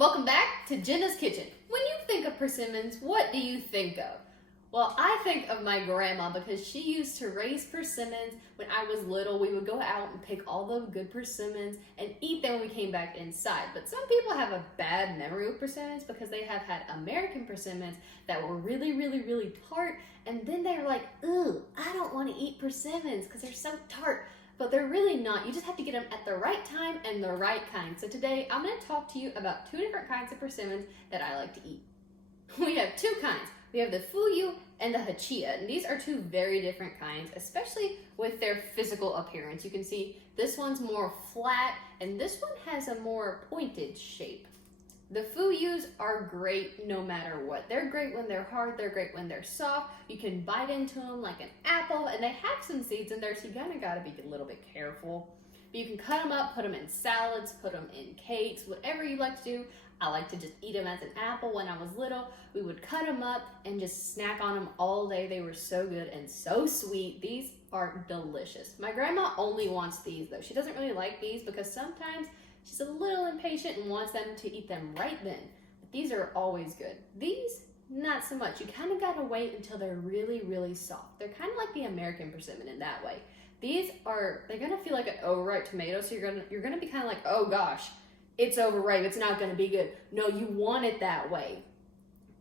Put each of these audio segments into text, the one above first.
Welcome back to Jenna's Kitchen. When you think of persimmons, what do you think of? Well, I think of my grandma because she used to raise persimmons. When I was little, we would go out and pick all the good persimmons and eat them when we came back inside. But some people have a bad memory with persimmons because they have had American persimmons that were really tart, and then they're like, ooh, I don't want to eat persimmons because they're so tart. But they're really not. You just have to get them at the right time and the right kind. So today I'm going to talk to you about two different kinds of persimmons that I like to eat. We have two kinds. We have the fuyu and the hachia, and these are two very different kinds, especially with their physical appearance. You can see this one's more flat and this one has a more pointed shape. The fuyus are great no matter what. They're great when they're hard, they're great when they're soft. You can bite into them like an apple, and they have some seeds in there, so you kind of gotta be a little bit careful. But you can cut them up, put them in salads, put them in cakes, whatever you like to do. I like to just eat them as an apple. When I was little, we would cut them up and just snack on them all day. They were so good and so sweet. These are delicious. My grandma only wants these though. She doesn't really like these because sometimes she's a little impatient and wants them to eat them right then. But these are always good. These, not so much. You kind of gotta wait until they're really soft. They're kind of like the American persimmon in that way. They're gonna feel like an overripe tomato, so you're gonna be kind of like, oh gosh, it's overripe, it's not gonna be good. No, you want it that way.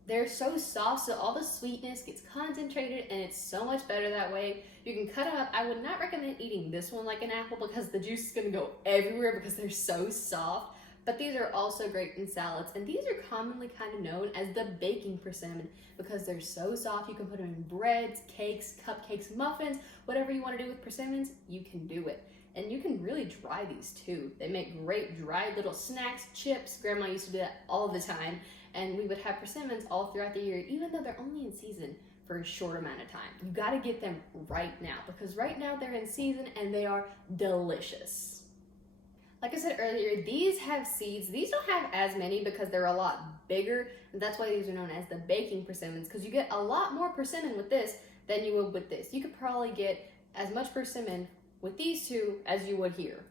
They're so soft, so all the sweetness gets concentrated, and it's so much better that way. You can cut them up. I would not recommend eating this one like an apple because the juice is gonna go everywhere because they're so soft. But these are also great in salads, and these are commonly kind of known as the baking persimmon because they're so soft. You can put them in breads, cakes, cupcakes, muffins, whatever you want to do with persimmons, you can do it. And you can really dry these too. They make great dried little snacks, chips. Grandma used to do that all the time. And we would have persimmons all throughout the year, even though they're only in season for a short amount of time. You gotta get them right now because right now they're in season and they are delicious. Like I said earlier, these have seeds. These don't have as many because they're a lot bigger. And that's why these are known as the baking persimmons, because you get a lot more persimmon with this than you would with this. You could probably get as much persimmon with these two as you would here.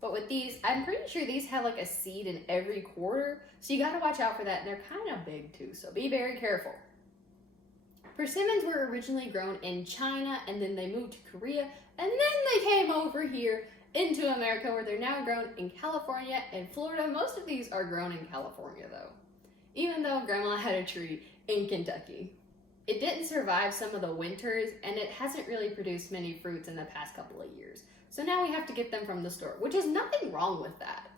But with these, I'm pretty sure these have like a seed in every quarter, so you gotta watch out for that, and they're kind of big too, so be very careful. Persimmons were originally grown in China, and then they moved to Korea, and then they came over here into America, where they're now grown in California and Florida. Most of these are grown in California though, even though Grandma had a tree in Kentucky. It didn't survive some of the winters, and it hasn't really produced many fruits in the past couple of years. So now we have to get them from the store, which is nothing wrong with that.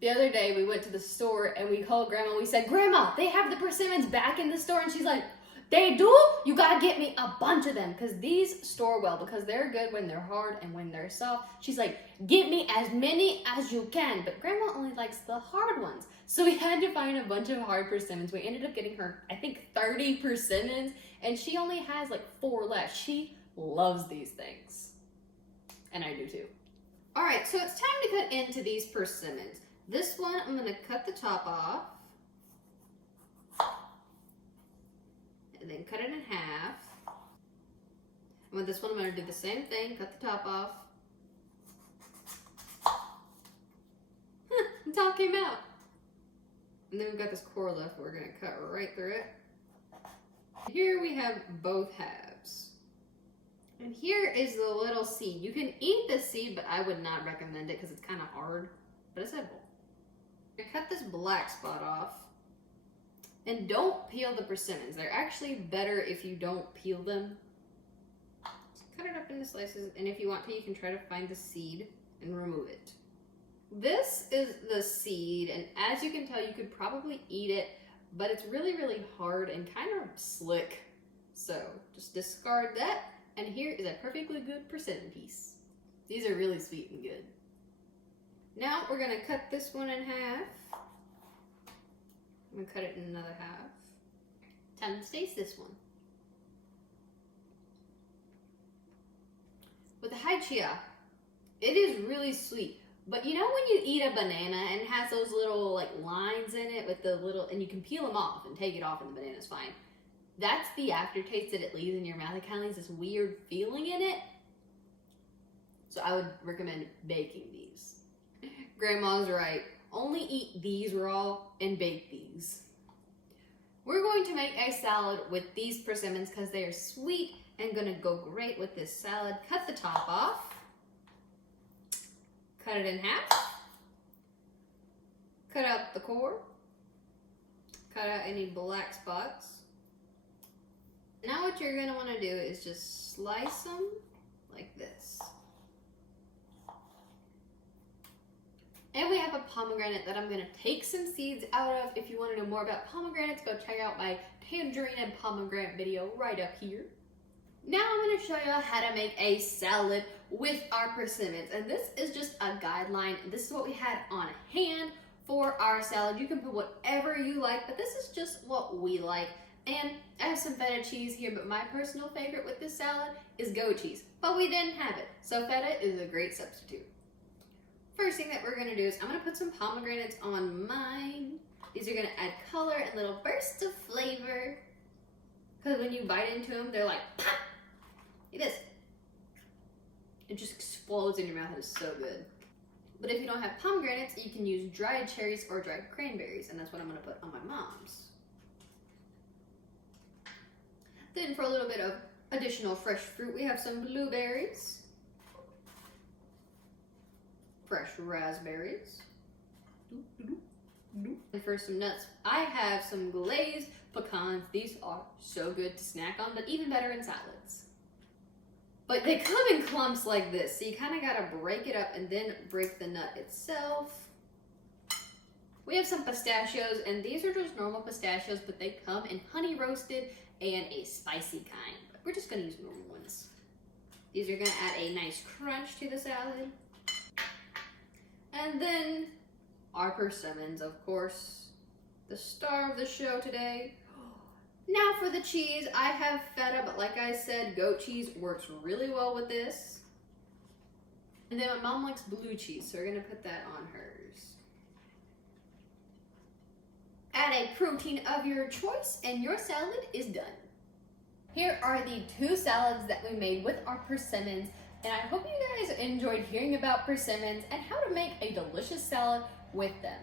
The other day we went to the store and we called Grandma. We said, Grandma, they have the persimmons back in the store. And she's like, they do? You gotta get me a bunch of them because these store well because they're good when they're hard and when they're soft. She's like, get me as many as you can. But Grandma only likes the hard ones. So we had to find a bunch of hard persimmons. We ended up getting her, I think, 30 persimmons, and she only has like 4 left. She loves these things. And I do too. All right, so it's time to cut into these persimmons. This one, I'm gonna cut the top off. And then cut it in half. And with this one, I'm gonna do the same thing, cut the top off. The top came out. And then we've got this core left, we're gonna cut right through it. Here we have both halves. And here is the little seed. You can eat the seed, but I would not recommend it because it's kind of hard, but it's edible. I'm gonna cut this black spot off. And don't peel the persimmons. They're actually better if you don't peel them. Just cut it up into slices, and if you want to, you can try to find the seed and remove it. This is the seed, and as you can tell, you could probably eat it, but it's really hard and kind of slick. So just discard that. And here is a perfectly good persimmon piece. These are really sweet and good. Now we're gonna cut this one in half. I'm gonna cut it in another half. Time to taste this one. With the hachia, it is really sweet. But you know when you eat a banana and it has those little like lines in it with the little, and you can peel them off and take it off and the banana's fine. That's the aftertaste that it leaves in your mouth. It kind of leaves this weird feeling in it. So I would recommend baking these. Grandma's right. only eat these raw and bake these. We're going to make a salad with these persimmons because they are sweet and gonna go great with this salad. Cut the top off. Cut it in half. Cut out the core. Cut out any black spots. Now what you're gonna wanna do is just slice them like this. And we have a pomegranate that I'm gonna take some seeds out of. If you wanna know more about pomegranates, go check out my tangerine and pomegranate video right up here. Now I'm gonna show you how to make a salad with our persimmons. And this is just a guideline. This is what we had on hand for our salad. You can put whatever you like, but this is just what we like. And I have some feta cheese here, but my personal favorite with this salad is goat cheese. But we didn't have it, so feta is a great substitute. First thing that we're gonna do is I'm gonna put some pomegranates on mine. These are gonna add color and little bursts of flavor. Because when you bite into them, they're like, pop! Like this. It just explodes in your mouth. It is so good. But if you don't have pomegranates, you can use dried cherries or dried cranberries, and that's what I'm gonna put on my mom's. Then for a little bit of additional fresh fruit, we have some blueberries, fresh raspberries, and for some nuts, I have some glazed pecans. These are so good to snack on, but even better in salads. But they come in clumps like this, so you kind of gotta break it up and then break the nut itself. We have some pistachios, and these are just normal pistachios, but they come in honey roasted and a spicy kind. But we're just gonna use normal ones. These are gonna add a nice crunch to the salad. And then our persimmons, of course, the star of the show today. Now for the cheese, I have feta, but like I said, goat cheese works really well with this. And then my mom likes blue cheese, so we're gonna put that on hers. Add a protein of your choice and your salad is done. Here are the 2 salads that we made with our persimmons, and I hope you guys enjoyed hearing about persimmons and how to make a delicious salad with them.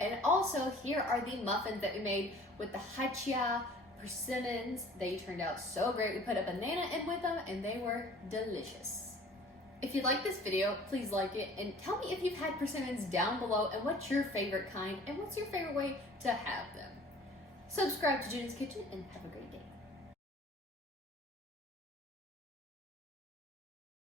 And also here are the muffins that we made with the hachia persimmons. They turned out so great. We put a banana in with them and they were delicious. If you like this video, please like it and tell me if you've had persimmons down below and what's your favorite kind and what's your favorite way to have them. Subscribe to Jenna's Kitchen and have a great day.